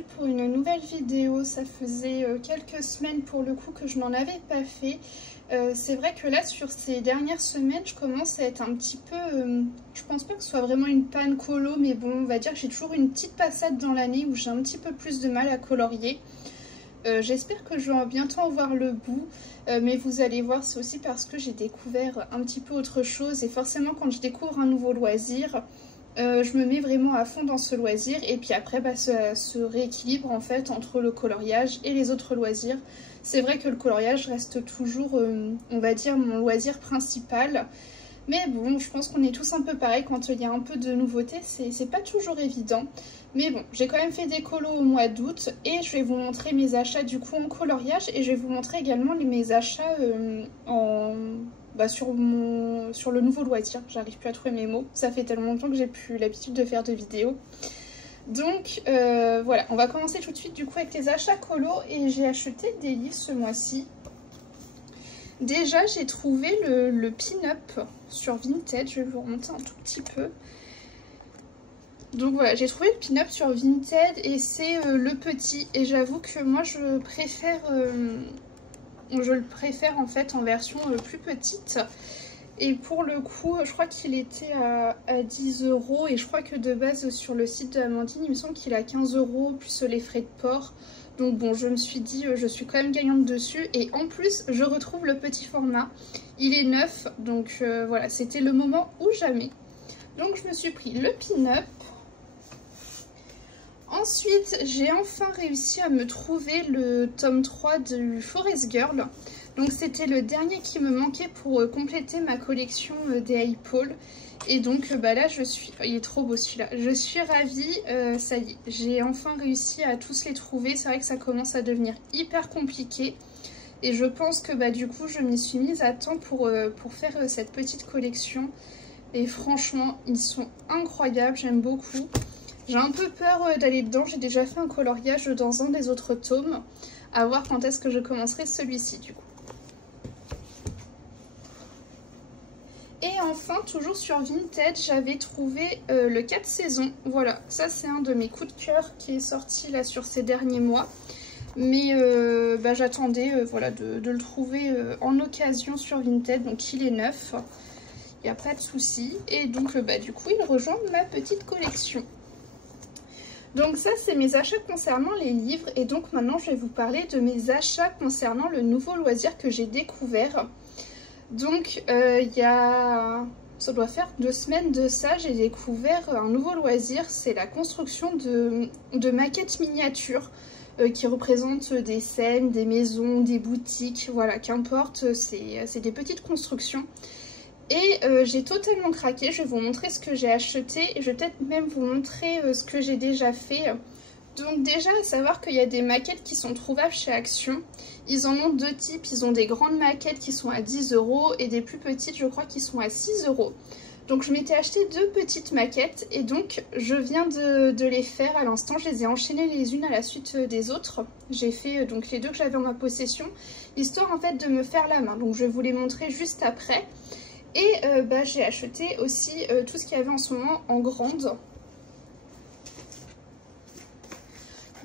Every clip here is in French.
aujourd'hui pour une nouvelle vidéo. Ça faisait quelques semaines pour le coup que je n'en avais pas fait. C'est vrai que là sur ces dernières semaines je commence à être un petit peu... je pense pas que ce soit vraiment une panne colo, mais bon, on va dire que j'ai toujours une petite passade dans l'année où j'ai un petit peu plus de mal à colorier. J'espère que je vais bientôt en voir le bout, mais vous allez voir, c'est aussi parce que j'ai découvert un petit peu autre chose. Et forcément quand je découvre un nouveau loisir, je me mets vraiment à fond dans ce loisir. Et puis après ça se rééquilibre en fait entre le coloriage et les autres loisirs. C'est vrai que le coloriage reste toujours, on va dire, mon loisir principal. Mais bon, je pense qu'on est tous un peu pareil quand il y a un peu de nouveauté, c'est pas toujours évident. Mais bon, j'ai quand même fait des colos au mois d'août et je vais vous montrer mes achats du coup en coloriage. Et je vais vous montrer également mes achats sur le nouveau loisir. J'arrive plus à trouver mes mots, ça fait tellement longtemps que j'ai plus l'habitude de faire de vidéos. Donc voilà, on va commencer tout de suite du coup avec les achats colos. Et j'ai acheté des livres ce mois-ci. Déjà j'ai trouvé le pin-up sur Vinted, je vais vous remonter un tout petit peu. Donc voilà, j'ai trouvé le pin-up sur Vinted et c'est le petit. Et j'avoue que moi je le préfère en fait en version plus petite. Et pour le coup, je crois qu'il était à 10 € et je crois que de base sur le site de Amandine, il me semble qu'il est à 15 € plus les frais de port. Donc bon, je me suis dit, je suis quand même gagnante dessus. Et en plus, je retrouve le petit format. Il est neuf, donc voilà, c'était le moment ou jamais. Donc je me suis pris le pin-up. Ensuite, j'ai enfin réussi à me trouver le tome 3 du Forest Girl. Donc c'était le dernier qui me manquait pour compléter ma collection des High-Pole. Et donc là je suis... Il est trop beau celui-là. Je suis ravie, ça y est, j'ai enfin réussi à tous les trouver. C'est vrai que ça commence à devenir hyper compliqué. Et je pense que du coup je m'y suis mise à temps pour faire cette petite collection. Et franchement, ils sont incroyables, j'aime beaucoup. J'ai un peu peur d'aller dedans, j'ai déjà fait un coloriage dans un des autres tomes. À voir quand est-ce que je commencerai celui-ci du coup. Et enfin, toujours sur Vinted, j'avais trouvé le 4 saisons. Voilà, ça c'est un de mes coups de cœur qui est sorti là sur ces derniers mois. Mais j'attendais voilà, de le trouver en occasion sur Vinted, donc il est neuf. Il n'y a pas de souci. Et donc du coup, il rejoint ma petite collection. Donc ça, c'est mes achats concernant les livres. Et donc maintenant, je vais vous parler de mes achats concernant le nouveau loisir que j'ai découvert. Donc ça doit faire 2 semaines de ça, j'ai découvert un nouveau loisir, c'est la construction de maquettes miniatures qui représentent des scènes, des maisons, des boutiques, voilà, qu'importe, c'est des petites constructions. Et j'ai totalement craqué, je vais vous montrer ce que j'ai acheté et je vais peut-être même vous montrer ce que j'ai déjà fait. Donc déjà, à savoir qu'il y a des maquettes qui sont trouvables chez Action. Ils en ont 2 types, ils ont des grandes maquettes qui sont à 10 € et des plus petites, je crois, qui sont à 6 €. Donc je m'étais acheté 2 petites maquettes et donc je viens de les faire à l'instant. Je les ai enchaînées les unes à la suite des autres. J'ai fait donc les 2 que j'avais en ma possession, histoire en fait de me faire la main. Donc je vais vous les montrer juste après. Et j'ai acheté aussi tout ce qu'il y avait en ce moment en grande.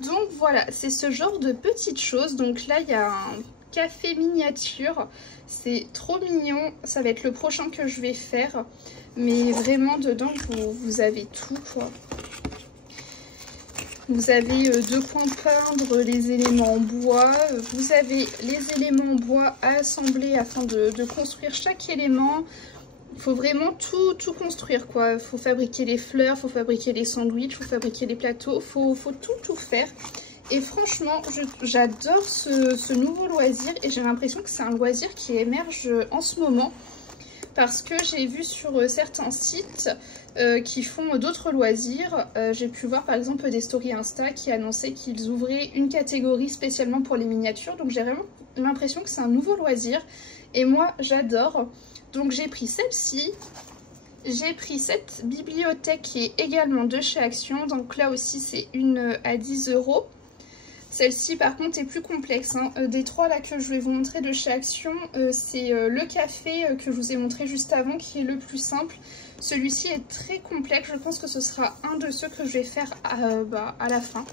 Donc voilà, c'est ce genre de petites choses. Donc là, il y a un café miniature. C'est trop mignon. Ça va être le prochain que je vais faire. Mais vraiment, dedans, vous avez tout, quoi. Vous avez de quoi peindre les éléments en bois. Vous avez les éléments en bois à assembler afin de construire chaque élément. Il faut vraiment tout construire, quoi. Il faut fabriquer les fleurs, il faut fabriquer les sandwichs, il faut fabriquer les plateaux, il faut tout faire. Et franchement, j'adore ce nouveau loisir et j'ai l'impression que c'est un loisir qui émerge en ce moment. Parce que j'ai vu sur certains sites qui font d'autres loisirs. J'ai pu voir par exemple des stories Insta qui annonçaient qu'ils ouvraient une catégorie spécialement pour les miniatures. Donc j'ai vraiment l'impression que c'est un nouveau loisir. Et moi, j'adore. Donc j'ai pris celle-ci, j'ai pris cette bibliothèque qui est également de chez Action, donc là aussi c'est une à 10 €. Celle-ci par contre est plus complexe, hein. Des 3 là que je vais vous montrer de chez Action, c'est le café que je vous ai montré juste avant qui est le plus simple. Celui-ci est très complexe, je pense que ce sera un de ceux que je vais faire à la fin.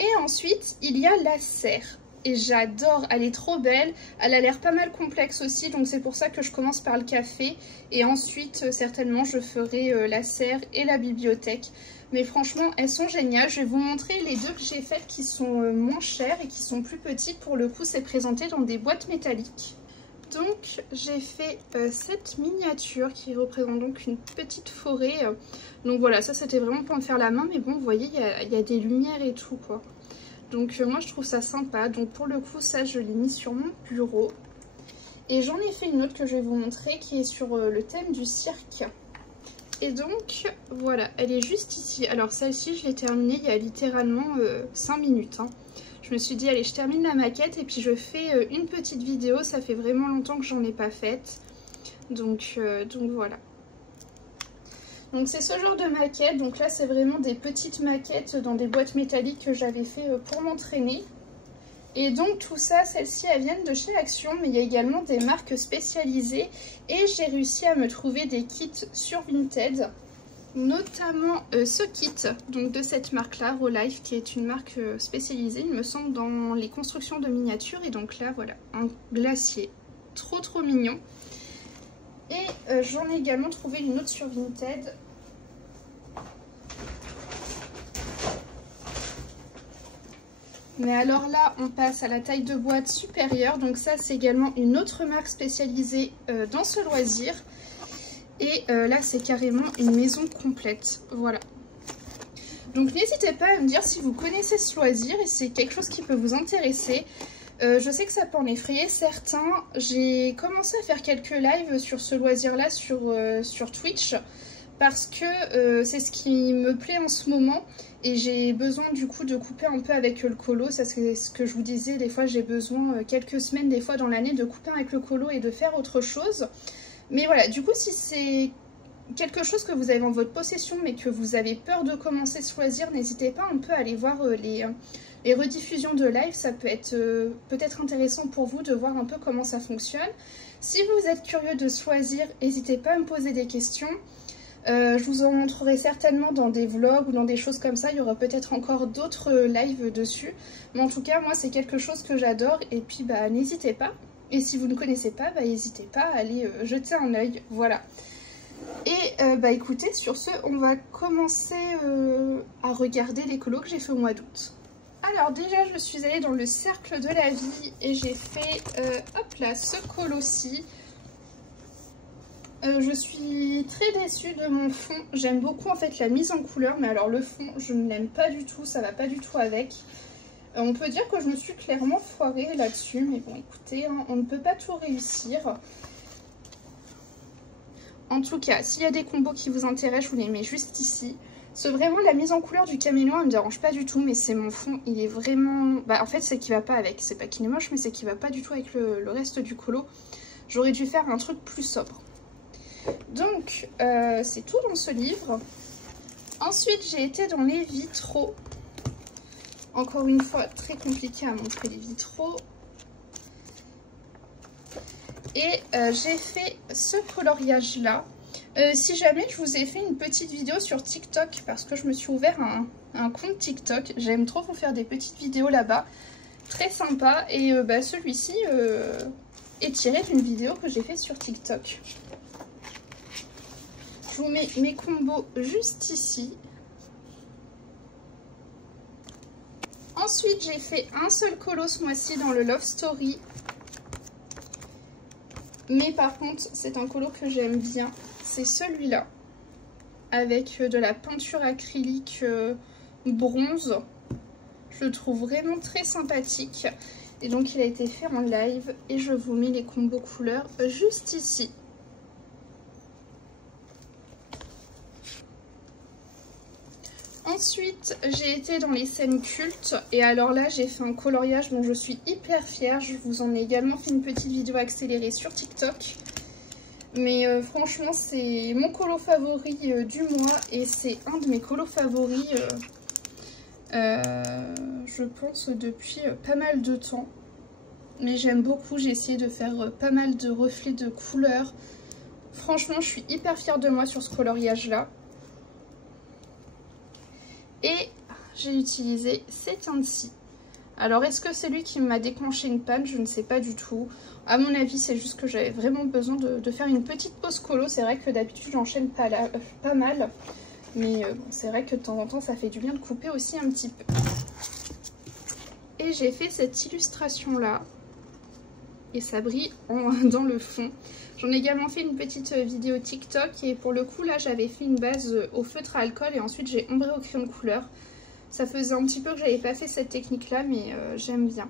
Et ensuite, il y a la serre. Et j'adore, elle est trop belle. Elle a l'air pas mal complexe aussi, donc c'est pour ça que je commence par le café. Et ensuite, certainement, je ferai la serre et la bibliothèque. Mais franchement, elles sont géniales. Je vais vous montrer les deux que j'ai faites qui sont moins chères et qui sont plus petites. Pour le coup, c'est présenté dans des boîtes métalliques. Donc, j'ai fait cette miniature qui représente donc une petite forêt. Donc voilà, ça c'était vraiment pour me faire la main. Mais bon, vous voyez, il y a des lumières et tout, quoi. Donc moi je trouve ça sympa, donc pour le coup ça je l'ai mis sur mon bureau. Et j'en ai fait une autre que je vais vous montrer qui est sur le thème du cirque. Et donc voilà, elle est juste ici. Alors celle-ci je l'ai terminée il y a littéralement 5 minutes. Hein. Je me suis dit allez je termine la maquette et puis je fais une petite vidéo, ça fait vraiment longtemps que j'en ai pas faite. Donc voilà. Donc c'est ce genre de maquette, donc là c'est vraiment des petites maquettes dans des boîtes métalliques que j'avais fait pour m'entraîner. Et donc tout ça, celles-ci elles viennent de chez Action, mais il y a également des marques spécialisées. Et j'ai réussi à me trouver des kits sur Vinted, notamment ce kit donc de cette marque-là, Rolife, qui est une marque spécialisée, il me semble, dans les constructions de miniatures. Et donc là voilà, un glacier trop mignon. Et j'en ai également trouvé une autre sur Vinted. Mais alors là, on passe à la taille de boîte supérieure. Donc ça, c'est également une autre marque spécialisée dans ce loisir. Et là, c'est carrément une maison complète. Voilà. Donc n'hésitez pas à me dire si vous connaissez ce loisir et c'est quelque chose qui peut vous intéresser. Je sais que ça peut en effrayer certains. J'ai commencé à faire quelques lives sur ce loisir-là sur Twitch parce que c'est ce qui me plaît en ce moment et j'ai besoin du coup de couper un peu avec le colo. Ça c'est ce que je vous disais, des fois j'ai besoin quelques semaines des fois dans l'année de couper avec le colo et de faire autre chose. Mais voilà, du coup si c'est quelque chose que vous avez en votre possession mais que vous avez peur de commencer ce loisir, n'hésitez pas un peu à aller voir les rediffusions de live. Ça peut être peut-être intéressant pour vous de voir un peu comment ça fonctionne. Si vous êtes curieux de ce loisir, n'hésitez pas à me poser des questions. Je vous en montrerai certainement dans des vlogs ou dans des choses comme ça. Il y aura peut-être encore d'autres lives dessus. Mais en tout cas, moi, c'est quelque chose que j'adore. Et puis, bah, n'hésitez pas. Et si vous ne connaissez pas, bah, n'hésitez pas à aller jeter un œil. Voilà. Et bah, écoutez, sur ce, on va commencer à regarder les colos que j'ai fait au mois d'août. Alors déjà, je suis allée dans le cercle de la vie et j'ai fait, hop là, ce colo-ci. Je suis très déçue de mon fond. J'aime beaucoup en fait la mise en couleur, mais alors le fond, je ne l'aime pas du tout, ça va pas du tout avec. On peut dire que je me suis clairement foirée là-dessus, mais bon écoutez, hein, on ne peut pas tout réussir. En tout cas, s'il y a des combos qui vous intéressent, je vous les mets juste ici. C'est vraiment la mise en couleur du caméléon, elle me dérange pas du tout, mais c'est mon fond, il est vraiment... Bah en fait c'est qu'il va pas avec, c'est pas qu'il est moche, mais c'est qu'il va pas du tout avec le reste du colo. J'aurais dû faire un truc plus sobre. Donc, c'est tout dans ce livre. Ensuite, j'ai été dans les vitraux. Encore une fois, très compliqué à montrer les vitraux. Et j'ai fait ce coloriage-là. Si jamais je vous ai fait une petite vidéo sur TikTok, parce que je me suis ouvert un compte TikTok. J'aime trop vous faire des petites vidéos là-bas. Très sympa. Et bah, celui-ci est tiré d'une vidéo que j'ai faite sur TikTok. Je vous mets mes combos juste ici. Ensuite, j'ai fait un seul colo ce mois-ci dans le Love Story. Mais par contre, c'est un colo que j'aime bien. C'est celui-là. Avec de la peinture acrylique bronze. Je le trouve vraiment très sympathique. Et donc, il a été fait en live. Et je vous mets les combos couleurs juste ici. Ensuite, j'ai été dans les scènes cultes et alors là, j'ai fait un coloriage dont je suis hyper fière. Je vous en ai également fait une petite vidéo accélérée sur TikTok. Mais franchement, c'est mon colo favori du mois et c'est un de mes colos favoris, je pense, depuis pas mal de temps. Mais j'aime beaucoup, j'ai essayé de faire pas mal de reflets de couleurs. Franchement, je suis hyper fière de moi sur ce coloriage-là. Et j'ai utilisé ces teintes-ci. Alors, est-ce que c'est lui qui m'a déclenché une panne? Je ne sais pas du tout. À mon avis, c'est juste que j'avais vraiment besoin de faire une petite pause colo. C'est vrai que d'habitude, j'enchaîne pas mal. Mais bon, c'est vrai que de temps en temps, ça fait du bien de couper aussi un petit peu. Et j'ai fait cette illustration-là. Et ça brille dans le fond. J'en ai également fait une petite vidéo TikTok. Et pour le coup, là, j'avais fait une base au feutre à alcool. Et ensuite, j'ai ombré au crayon de couleur. Ça faisait un petit peu que j'avais pas fait cette technique-là. Mais j'aime bien.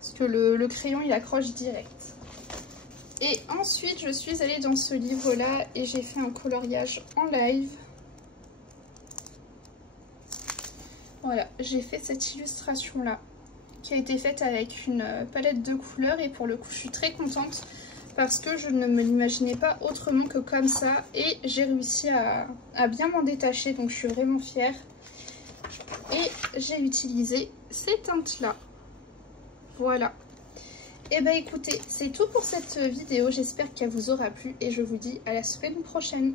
Parce que le crayon, il accroche direct. Et ensuite, je suis allée dans ce livre-là. Et j'ai fait un coloriage en live. Voilà, j'ai fait cette illustration-là. Qui a été faite avec une palette de couleurs et pour le coup je suis très contente parce que je ne me l'imaginais pas autrement que comme ça et j'ai réussi à bien m'en détacher, donc je suis vraiment fière. Et j'ai utilisé ces teintes là, voilà. Et bah écoutez, c'est tout pour cette vidéo, j'espère qu'elle vous aura plu et je vous dis à la semaine prochaine.